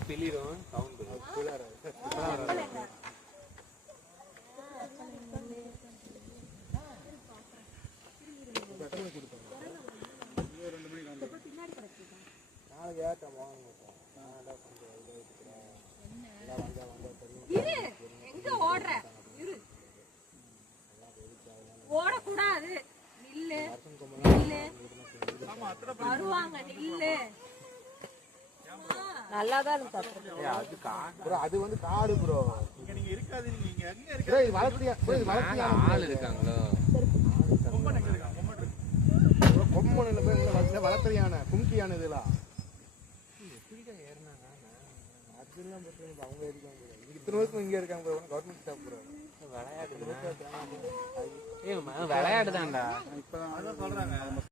பிளிரும் sound ஓடக்கூடாது நில்லு வருவாங்க நில்லு நல்லாதான் இருக்கு அது வந்து காடு ப்ரோ நீங்க இருக்காது நீங்க எங்க ப்ரோ இது வளர்த்தியா ஆள் இருக்காங்களோ கொம்மன் இல்ல போய் வளர்த்தியான கும்கியான இதெல்லாம் அதெல்லாம் அவங்க இருக்காங்க இத்தனை வருஷம் இங்க இருக்காங்க கவர்மெண்ட் ஸ்டாஃப் ப்ரோ விளையாடுதான்டா இப்பதான் சொல்றாங்க